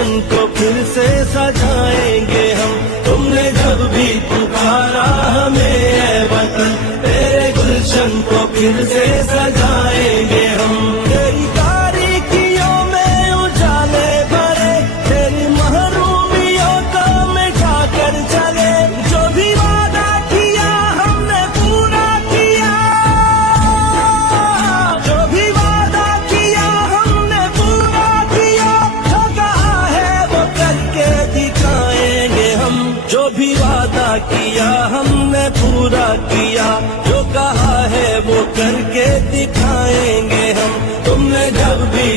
गुलशन को फिर से सजाएंगे हम। तुमने जब भी पुकारा हमें ऐ वतन, तेरे गुलशन को फिर से सजाएंगे हम। तेरी तारीकियों में उजाले भरे, तेरी महरूमियों को मिटा कर चले। जो भी वादा किया हमने पूरा किया, जो भी वादा किया हमने पूरा किया। जो कहा है वो करके दिखाएंगे हम, जो भी वादा किया हमने पूरा किया। जो कहा है वो करके दिखाएंगे हम। तुमने जब भी